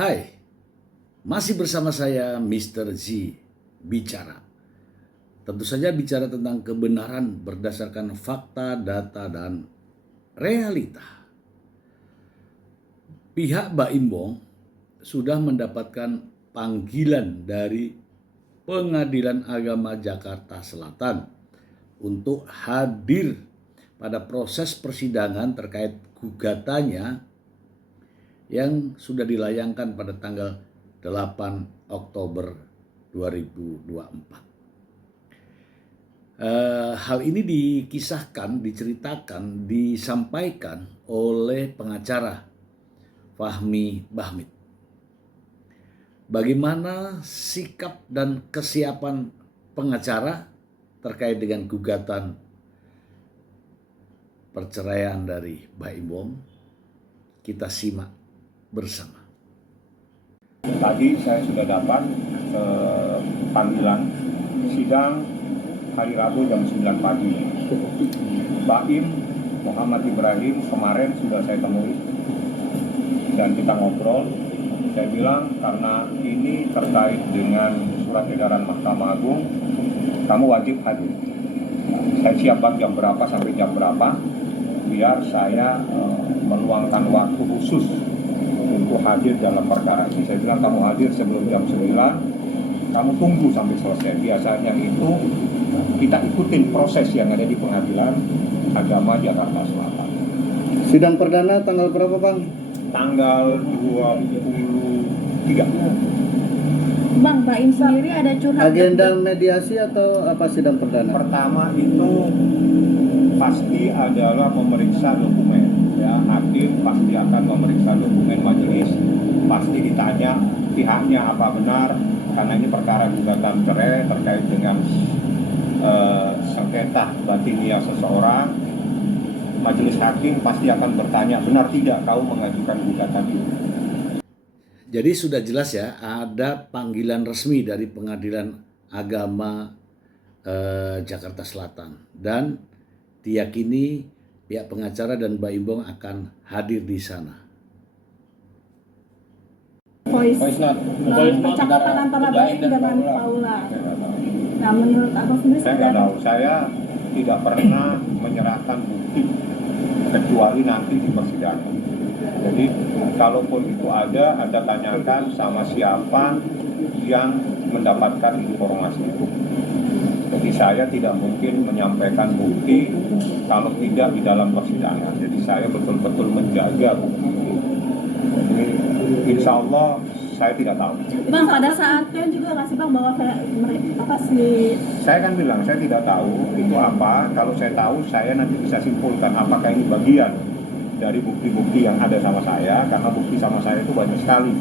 Hai, masih bersama saya Mr. Z bicara. Tentu saja bicara tentang kebenaran berdasarkan fakta, data, dan realita. Pihak Baim Bong sudah mendapatkan panggilan dari Pengadilan Agama Jakarta Selatan untuk hadir pada proses persidangan terkait gugatannya yang sudah dilayangkan pada tanggal 8 Oktober 2024. Hal ini dikisahkan, diceritakan, disampaikan oleh pengacara Fahmi Bahmid. Bagaimana sikap dan kesiapan pengacara terkait dengan gugatan perceraian dari Baim Bong? Kita simak bersama. Tadi saya sudah dapat panggilan sidang hari Rabu jam 9 pagi. Baim Muhammad Ibrahim kemarin sudah saya temui dan kita ngobrol. Saya bilang karena ini terkait dengan surat edaran Mahkamah Agung, kamu wajib hadir. Saya siapkan jam berapa sampai jam berapa, biar saya meluangkan waktu khusus untuk hadir dalam perkara ini. Saya bilang kamu hadir sebelum jam 9, kamu tunggu sampai selesai. Biasanya itu kita ikutin proses yang ada di Pengadilan Agama Jakarta Selatan. Sidang perdana tanggal berapa, Bang? Tanggal 23. Bang, Baim sendiri ada curhat. Agenda mediasi atau apa sidang perdana? Pertama itu pasti adalah memeriksa dokumen. Ya, hakim pasti akan memeriksa dokumen majelis, pasti ditanya pihaknya apa benar, karena ini perkara gugatan cerai terkait dengan sengketa batiniah seseorang. Majelis hakim pasti akan bertanya benar tidak kau mengajukan gugatan itu. Jadi sudah jelas ya, ada panggilan resmi dari Pengadilan Agama Jakarta Selatan dan diyakini pihak pengacara dan Baim Bong akan hadir di sana. Percakapan antara Baim dengan Paula. Nah, menurut Abang sendiri Saya nggak tahu, saya tidak pernah menyerahkan bukti kecuali nanti di persidangan. Jadi kalaupun itu ada tanyakan sama siapa yang mendapatkan informasi itu. Jadi saya tidak mungkin menyampaikan bukti kalau tidak di dalam persidangan. Jadi saya betul-betul menjaga bukti itu. Jadi insya Allah saya tidak tahu. Bang, pada saatnya juga nggak sih Bang bahwa apa sih? Saya kan bilang saya tidak tahu itu apa. Kalau saya tahu saya nanti bisa simpulkan apakah ini bagian dari bukti-bukti yang ada sama saya. Karena bukti sama saya itu banyak sekali.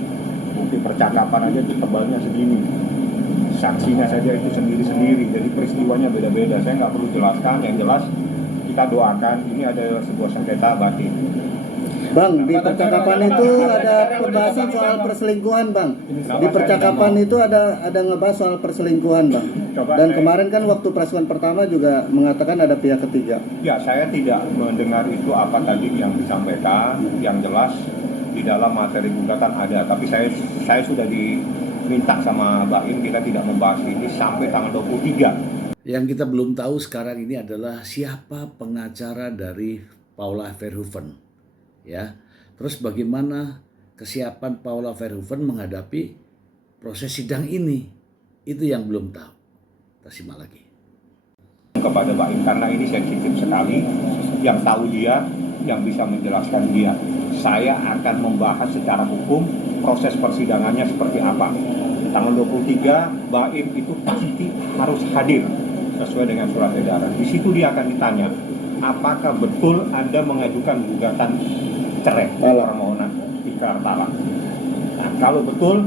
Bukti percakapan aja itu tebalnya segini. Saksinya saja itu sendiri-sendiri, jadi peristiwanya beda-beda. Saya nggak perlu jelaskan, yang jelas kita doakan ini adalah sebuah sengketa batin. Bang, di percakapan itu ada pembahasan soal perselingkuhan, Bang. Di percakapan itu ada ngebahas soal perselingkuhan, Bang. Dan kemarin kan waktu persidangan pertama juga mengatakan ada pihak ketiga. Ya, saya tidak mendengar itu apa tadi yang disampaikan. Yang jelas di dalam materi gugatan ada, tapi saya sudah minta sama Baim kita tidak membahas ini sampai tanggal 23. Yang kita belum tahu sekarang ini adalah siapa pengacara dari Paula Verhoeven. Ya, terus bagaimana kesiapan Paula Verhoeven menghadapi proses sidang ini? Itu yang belum tahu. Kita simak lagi. Kepada Baim karena ini sensitif sekali, yang tahu dia, yang bisa menjelaskan dia. Saya akan membahas secara hukum proses persidangannya seperti apa. Tanggal 23 Baim itu pasti harus hadir sesuai dengan surat edaran. Di situ dia akan ditanya, apakah betul Anda mengajukan gugatan cerai, permohonan ikrar talak. Nah, kalau betul,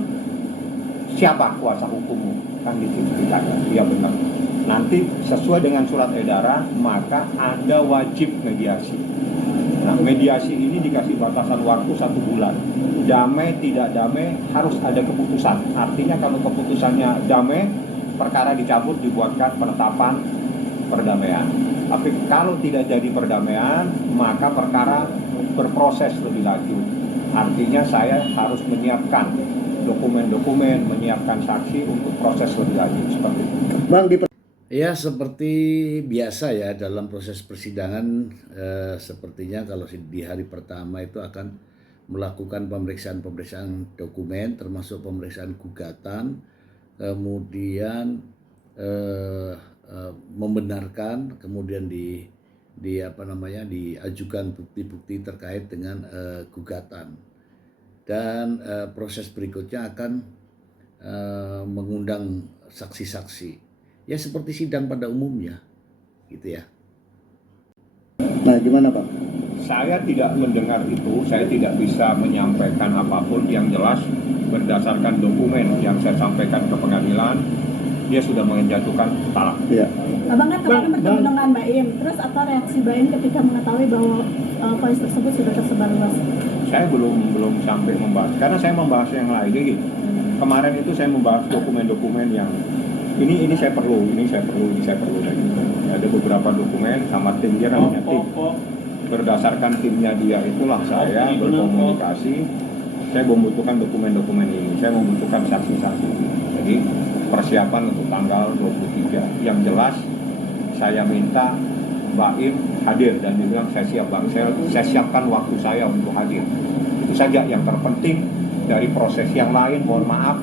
siapa kuasa hukummu? Kan di situ ditanya. Iya benar. Nanti sesuai dengan surat edaran, maka ada wajib mediasi. Nah, mediasi ini dikasih batasan waktu 1 bulan. Damai tidak damai harus ada keputusan. Artinya kalau keputusannya damai, perkara dicabut, dibuatkan penetapan perdamaian. Tapi kalau tidak jadi perdamaian, maka perkara berproses lebih lanjut. Artinya saya harus menyiapkan dokumen-dokumen, menyiapkan saksi untuk proses lebih lanjut seperti itu. Bang, Ya, seperti biasa ya dalam proses persidangan, sepertinya kalau di hari pertama itu akan melakukan pemeriksaan dokumen, termasuk pemeriksaan gugatan, kemudian membenarkan, kemudian diajukan bukti-bukti terkait dengan gugatan, dan proses berikutnya akan mengundang saksi-saksi. Ya seperti sidang pada umumnya, gitu ya. nah gimana Bang? Saya tidak mendengar itu, saya tidak bisa menyampaikan apapun. Yang jelas berdasarkan dokumen yang saya sampaikan ke pengadilan, dia sudah menjatuhkan talak. Iya. Abang kan kemarin bertemu dengan Mbak Im, terus apa reaksi Mbak Im ketika mengetahui bahwa voice tersebut sudah tersebar luas? Saya belum sampai membahas, karena saya membahas yang lain. Jadi kemarin itu saya membahas dokumen-dokumen yang ini saya perlu. Dan ada beberapa dokumen sama tim dia, namanya tim. Berdasarkan timnya dia itulah saya berkomunikasi. Saya membutuhkan dokumen-dokumen ini, saya membutuhkan saksi-saksi. Jadi persiapan untuk tanggal 23. Yang jelas saya minta Mbak Im hadir, dan dia bilang saya siap Bang, saya siapkan waktu saya untuk hadir. Itu saja yang terpenting. Dari proses yang lain, mohon maaf,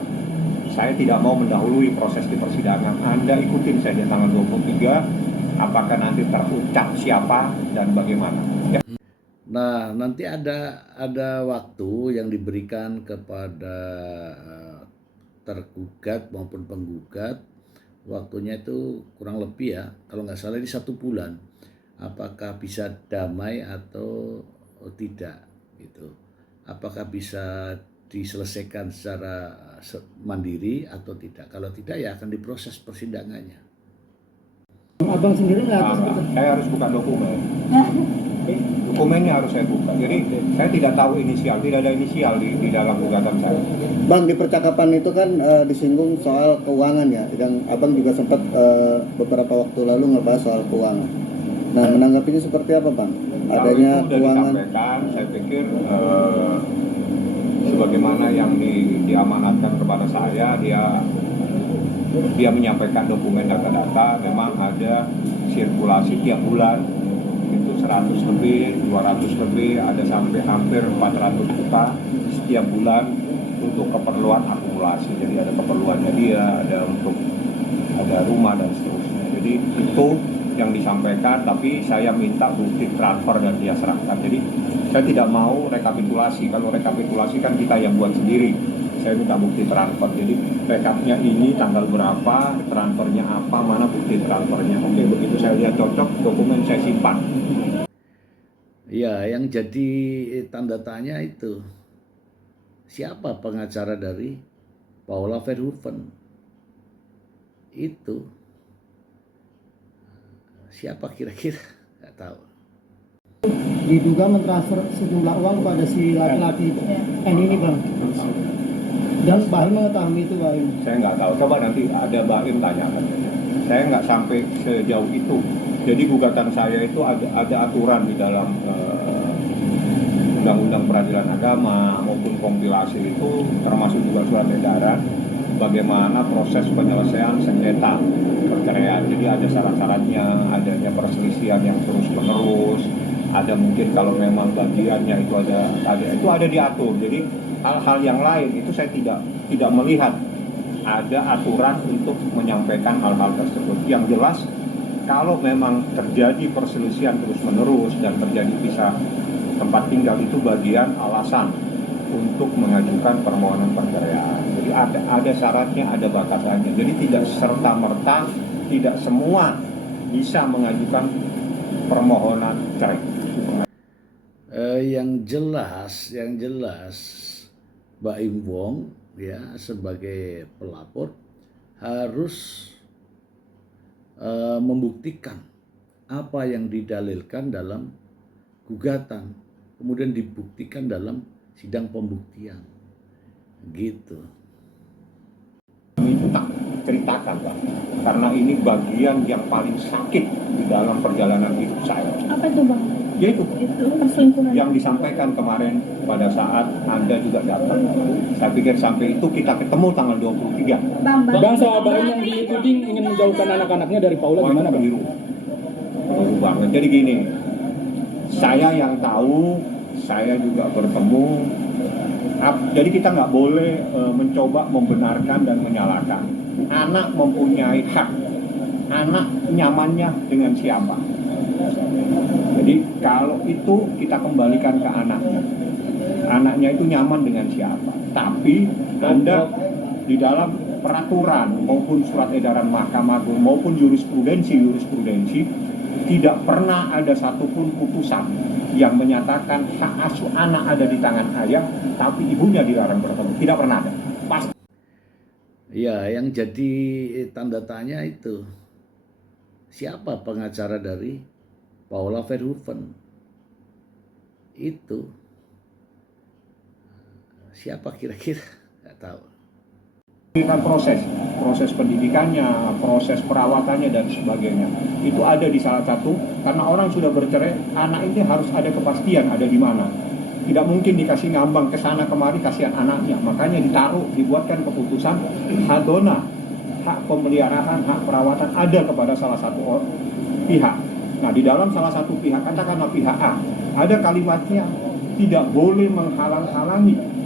saya tidak mau mendahului proses di persidangan. Anda ikutin saja tanggal 23, apakah nanti terucap siapa dan bagaimana. Ya. Nah, nanti ada waktu yang diberikan kepada tergugat maupun penggugat. Waktunya itu kurang lebih ya, kalau nggak salah ini 1 bulan. Apakah bisa damai atau tidak, gitu. Apakah bisa diselesaikan secara mandiri atau tidak. Kalau tidak ya akan diproses persidangannya. Abang sendiri Saya harus buka dokumen. Dokumennya harus saya buka. Jadi saya tidak tahu inisial, tidak ada inisial di dalam gugatan saya. Bang, di percakapan itu kan disinggung soal keuangan ya, dan Abang juga sempat beberapa waktu lalu ngebahas soal keuangan. Nah, menanggapinya seperti apa Bang? Adanya Kalau itu keuangan. disampaikan, saya pikir sebagaimana yang diamanatkan kepada saya, dia menyampaikan dokumen data-data. Memang ada sirkulasi tiap bulan itu 100 lebih, 200 lebih, ada sampai hampir 400 juta setiap bulan untuk keperluan akumulasi. Jadi ada keperluannya dia, ada rumah dan seterusnya. Jadi itu yang disampaikan, tapi saya minta bukti transfer dan dia serahkan. Jadi saya tidak mau rekapitulasi. Kalau rekapitulasi kan kita yang buat sendiri. Saya minta bukti transfer. Jadi rekapnya ini tanggal berapa, transfernya apa, mana bukti transfernya. Oke, begitu saya lihat cocok, dokumen saya simpan. Ya, yang jadi tanda tanya itu siapa pengacara dari Paula Verhoeven? Itu siapa kira-kira? Nggak tahu. Diduga mentransfer sejumlah uang kepada si laki-laki N ini Bang. Dan Mbak Im mengetahui itu Mbak Im? Saya nggak tahu, coba nanti ada Mbak Im tanyakan. Saya nggak sampai sejauh itu. Jadi gugatan saya itu ada aturan di dalam Undang-Undang Peradilan Agama maupun kompilasi itu, termasuk juga surat edaran bagaimana proses penyelesaian sengketa perceraian. Jadi ada syarat-syaratnya, adanya perselisihan yang terus-menerus, ada mungkin kalau memang bagiannya itu ada diatur. Jadi hal-hal yang lain itu saya tidak melihat ada aturan untuk menyampaikan hal-hal tersebut. Yang jelas kalau memang terjadi perselisihan terus-menerus dan terjadi pisah tempat tinggal, itu bagian alasan untuk mengajukan permohonan perceraian. Jadi ada syaratnya, ada batasannya. Jadi tidak serta-merta, tidak semua bisa mengajukan permohonan cerai. Yang jelas Mbak Im Wong ya sebagai pelapor harus membuktikan apa yang didalilkan dalam gugatan, kemudian dibuktikan dalam sidang pembuktian, gitu. Minta ceritakan Pak, karena ini bagian yang paling sakit di dalam perjalanan hidup saya. Apa itu Bang? Yaitu Itu perselingkuhan. yang disampaikan kemarin pada saat Anda juga datang. Saya pikir sampai itu kita ketemu tanggal 23. Bang, soal Baim yang dituding ingin menjauhkan anak-anaknya dari Paula Oh, gimana, Bang? keliru banget. Jadi gini, saya yang tahu, saya juga bertemu. Jadi kita nggak boleh mencoba membenarkan dan menyalahkan. Anak mempunyai hak. Anak nyamannya dengan siapa. Jadi kalau itu kita kembalikan ke anaknya. Anaknya itu nyaman dengan siapa. Tapi Anda di dalam peraturan maupun surat edaran Mahkamah Agung maupun jurisprudensi tidak pernah ada satupun putusan yang menyatakan hak asuh anak ada di tangan ayah, tapi ibunya dilarang bertemu. Tidak pernah ada. Pasti. Ya, yang jadi tanda tanya itu siapa pengacara dari Paula Verhoeven? Itu siapa kira-kira? Nggak tahu. Kan proses pendidikannya, proses perawatannya dan sebagainya itu ada di salah satu, karena orang sudah bercerai, anak ini harus ada kepastian ada di mana. Tidak mungkin dikasih ngambang ke sana kemari, kasihan anaknya. Makanya dibuatkan keputusan hadona, hak pemeliharaan, hak perawatan ada kepada salah satu pihak. Nah, di dalam salah satu pihak, katakanlah pihak A, ada kalimatnya tidak boleh menghalang-halangi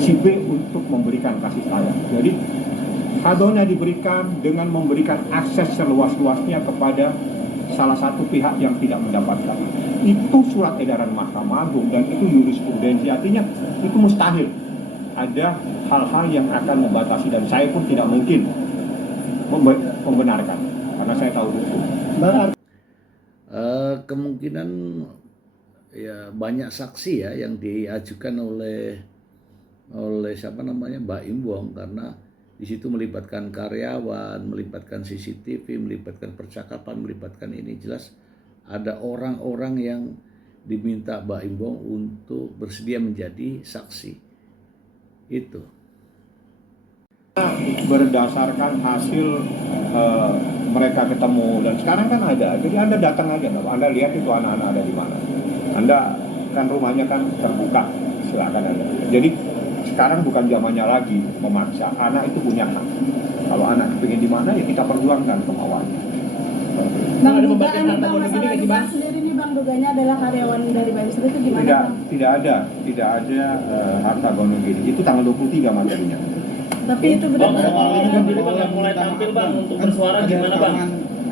si B untuk memberikan kasih sayang. Jadi hadona diberikan dengan memberikan akses seluas-luasnya kepada salah satu pihak yang tidak mendapatkan. Itu surat edaran Mahkamah Agung dan itu jurisprudensi, artinya itu mustahil ada hal-hal yang akan membatasi, dan saya pun tidak mungkin membenarkan karena saya tahu itu. Kemungkinan ya banyak saksi ya yang diajukan oleh siapa namanya Baim Wong, karena di situ melibatkan karyawan, melibatkan CCTV, melibatkan percakapan, melibatkan ini, jelas ada orang-orang yang diminta Baim Wong untuk bersedia menjadi saksi. Itu berdasarkan hasil mereka ketemu, dan sekarang kan ada, jadi Anda datang aja, Anda lihat itu anak-anak ada di mana. Anda kan rumahnya kan terbuka, silakan Anda. Jadi sekarang bukan zamannya lagi memaksa, anak itu punya hak. Kalau anak ingin di mana ya kita perjuangkan kemauannya. Bang, dugaan nih Bang, masalah dugaan sendiri nih Bang, dugaannya adalah karyawan dari Baim itu gimana Bang? Tidak ada harta gono gini. Itu tanggal 23 materinya. Tapi itu Bang, benar-benar soal ini sendiri Bang yang mulai tampil Bang untuk bersuara gimana Bang?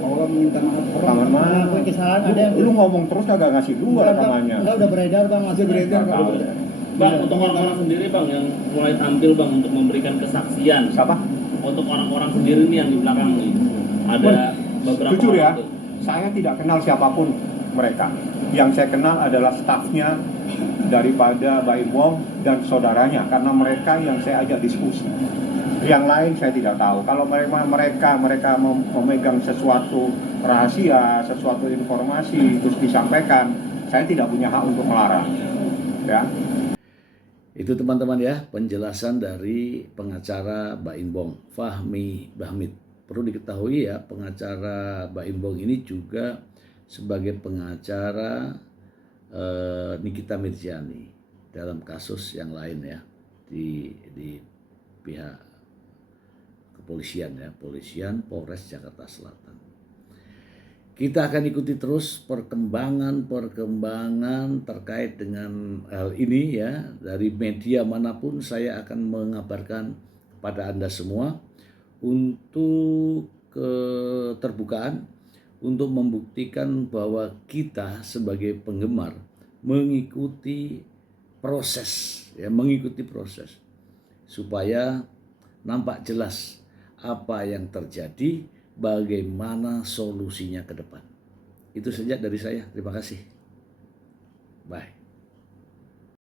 Allah meminta maaf. Rekaman mana? Akui kesalahan ada yang Lu ngomong terus kagak ngasih dulu rekamannya. Enggak, udah beredar Bang, masih beredar. Bang, untuk orang-orang sendiri Bang yang mulai tampil Bang untuk memberikan kesaksian. Siapa? Untuk orang-orang sendiri nih yang di belakang nih. Ada beberapa Jujur ya, orang tuh. saya tidak kenal siapapun mereka. Yang saya kenal adalah stafnya daripada Baim Wong dan saudaranya, karena mereka yang saya ajak diskusi. Yang lain saya tidak tahu. Kalau mereka memegang sesuatu rahasia, sesuatu informasi terus disampaikan, saya tidak punya hak untuk melarang. Ya. Itu teman-teman ya, penjelasan dari pengacara Baim Wong, Fahmi Bahmid. Perlu diketahui ya, pengacara Baim Wong ini juga sebagai pengacara Nikita Mirzani dalam kasus yang lain ya, di pihak kepolisian ya, Polisian Polres Jakarta Selatan. Kita akan ikuti terus perkembangan terkait dengan hal ini ya. Dari media manapun saya akan mengabarkan kepada Anda semua untuk keterbukaan, untuk membuktikan bahwa kita sebagai penggemar mengikuti proses ya, supaya nampak jelas apa yang terjadi, bagaimana solusinya ke depan. Itu saja dari saya. Terima kasih. Bye.